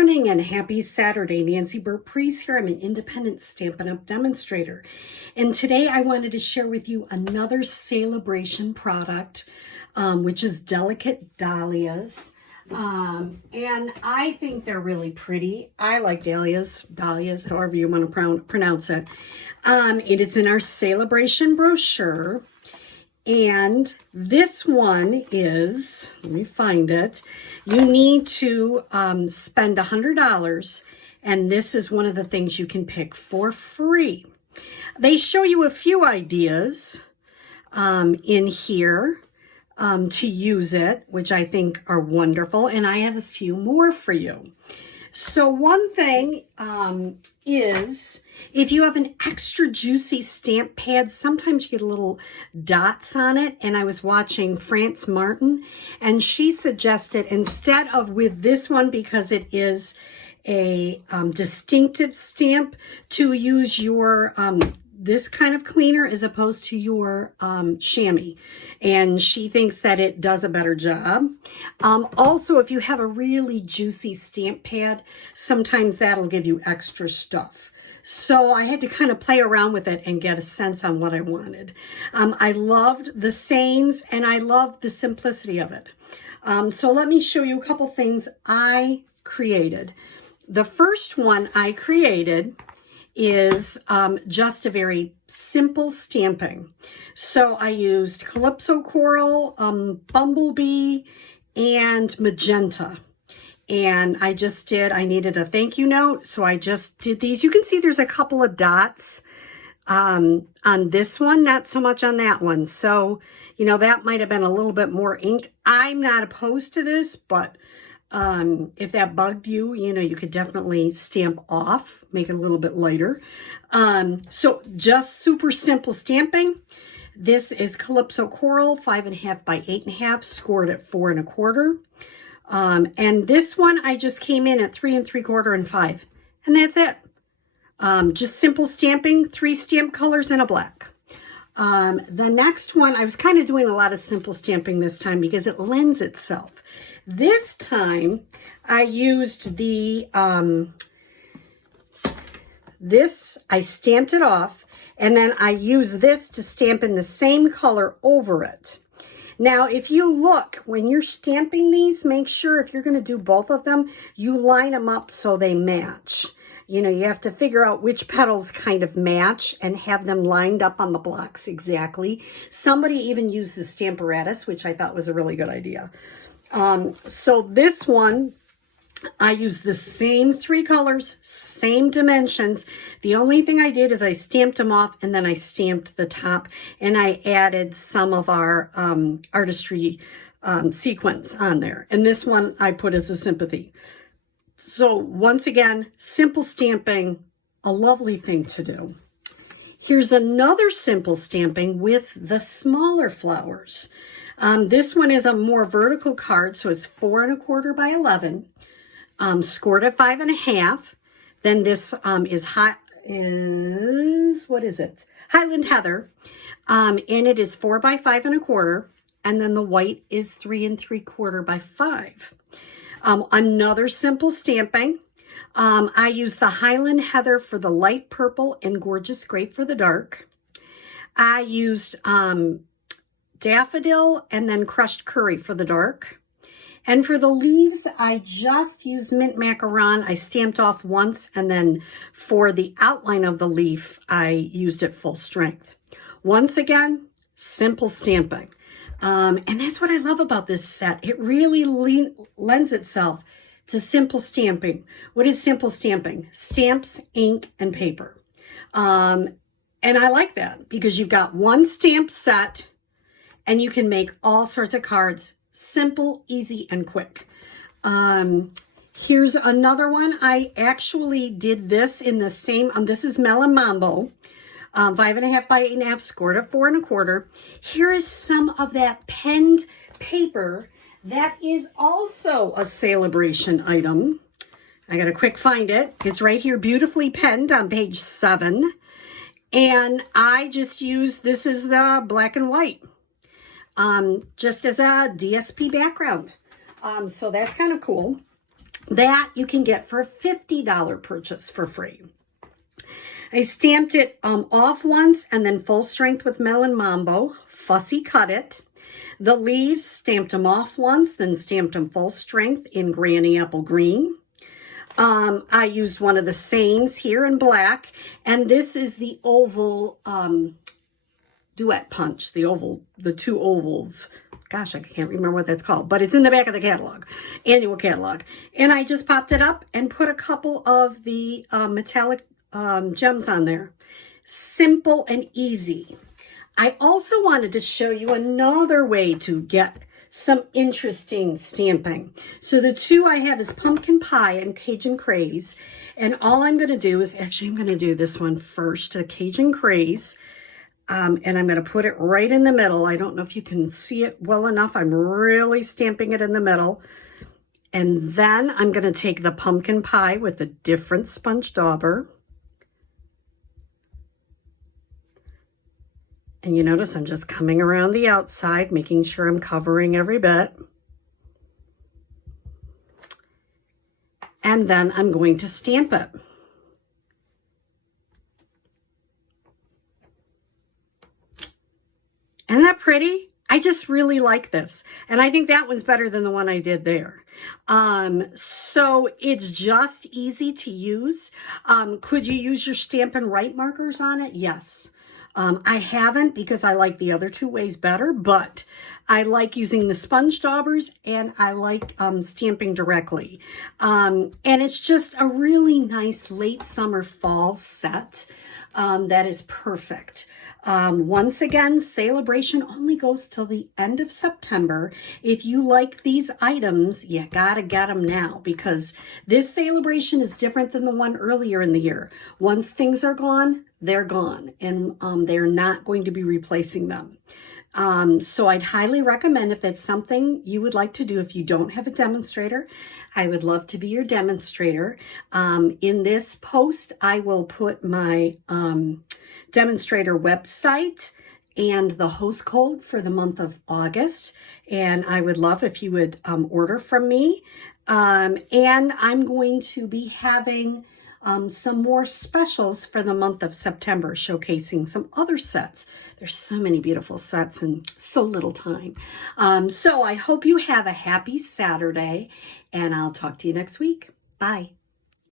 morning and happy Saturday. Nancy Burt-Preece here. I'm an independent Stampin' Up! Demonstrator. And today I wanted to share with you another Sale A Bration product, which is Delicate Dahlias. And I think they're really pretty. I like Dahlias, however you want to pronounce it. And it's in our Sale A Bration brochure. And this one is, let me find it, you need to spend $100, and this is one of the things you can pick for free. They show you a few ideas in here to use it, which I think are wonderful, and I have a few more for you. So one thing is, if you have an extra juicy stamp pad, sometimes you get little dots on it. And I was watching France Martin, and she suggested instead of with this one, because it is a distinctive stamp, to use your this kind of cleaner as opposed to your chamois. And she thinks that it does a better job. Also, if you have a really juicy stamp pad, sometimes that'll give you extra stuff. So I had to kind of play around with it and get a sense on what I wanted. I loved the sayings and I loved the simplicity of it. So let me show you a couple things I created. The first one I created is just a very simple stamping. So I used Calypso Coral, Bumblebee, and Magenta. And I needed a thank you note, so I just did these. You can see there's a couple of dots on this one, not so much on that one. So, you know, that might have been a little bit more inked. I'm not opposed to this, but if that bugged you, you know, you could definitely stamp off, make it a little bit lighter. So just super simple stamping. This is Calypso Coral, 5.5 by 8.5, scored at 4 1/4. And this one, I just came in at 3 3/4 and 5. And that's it. Just simple stamping, 3 stamp colors and a black. The next one, I was kind of doing a lot of simple stamping this time because it lends itself. This time, I used the, I stamped it off, and then I used this to stamp in the same color over it. Now, if you look, when you're stamping these, make sure if you're going to do both of them, you line them up so they match. You know, you have to figure out which petals kind of match and have them lined up on the blocks exactly. Somebody even uses Stamparatus, which I thought was a really good idea. So this one, I used the same 3 colors, same dimensions. The only thing I did is I stamped them off and then I stamped the top and I added some of our artistry sequins on there. And this one I put as a sympathy. So once again, simple stamping, a lovely thing to do. Here's another simple stamping with the smaller flowers. This one is a more vertical card, so it's 4 1/4 by 11. Scored at 5.5. Then this what is it? Highland Heather. And it is 4 by 5 1/4. And then the white is 3 3/4 by 5. Another simple stamping. I used the Highland Heather for the light purple and Gorgeous Grape for the dark. I used Daffodil and then Crushed Curry for the dark. And for the leaves, I just used Mint Macaron. I stamped off once, and then for the outline of the leaf, I used it full strength. Once again, simple stamping. And that's what I love about this set. It really lends itself to simple stamping. What is simple stamping? Stamps, ink, and paper. And I like that because you've got one stamp set and you can make all sorts of cards. Simple, easy, and quick. Here's another one. I actually did this in the same, this is Melon Mambo. 5.5 by 8.5, scored at 4 1/4. Here is some of that penned paper that is also a Sale A Bration item. I got to quick find it. It's right here, beautifully penned on page 7. And I just used, this is the black and white, just as a DSP background. So that's kind of cool. That you can get for a $50 purchase for free. I stamped it off once and then full strength with Melon Mambo, fussy cut it. The leaves, stamped them off once, then stamped them full strength in Granny Apple Green. I used one of the Sanes here in black, and this is the oval duet punch, the two ovals. Gosh, I can't remember what that's called, but it's in the back of the catalog, annual catalog. And I just popped it up and put a couple of the metallic gems on there. Simple and easy. I also wanted to show you another way to get some interesting stamping. So the two I have is Pumpkin Pie and Cajun Craze. And all I'm going to do is, actually I'm going to do this one first, the Cajun Craze. And I'm going to put it right in the middle. I don't know if you can see it well enough. I'm really stamping it in the middle. And then I'm going to take the Pumpkin Pie with a different sponge dauber. And you notice I'm just coming around the outside, making sure I'm covering every bit. And then I'm going to stamp it. Isn't that pretty? I just really like this. And I think that one's better than the one I did there. So it's just easy to use. Could you use your Stampin' Right markers on it? Yes. I haven't because I like the other two ways better, but I like using the sponge daubers and I like stamping directly. And it's just a really nice late summer fall set that is perfect. Once again, Sale A Bration only goes till the end of September. If you like these items, you gotta get them now because this Sale A Bration is different than the one earlier in the year. Once things are gone, they're gone, and they're not going to be replacing them. So I'd highly recommend if that's something you would like to do. If you don't have a demonstrator, I would love to be your demonstrator. In this post, I will put my demonstrator website and the host code for the month of August. And I would love if you would order from me. And I'm going to be having some more specials for the month of September, showcasing some other sets. There's so many beautiful sets in so little time. So I hope you have a happy Saturday, and I'll talk to you next week. Bye.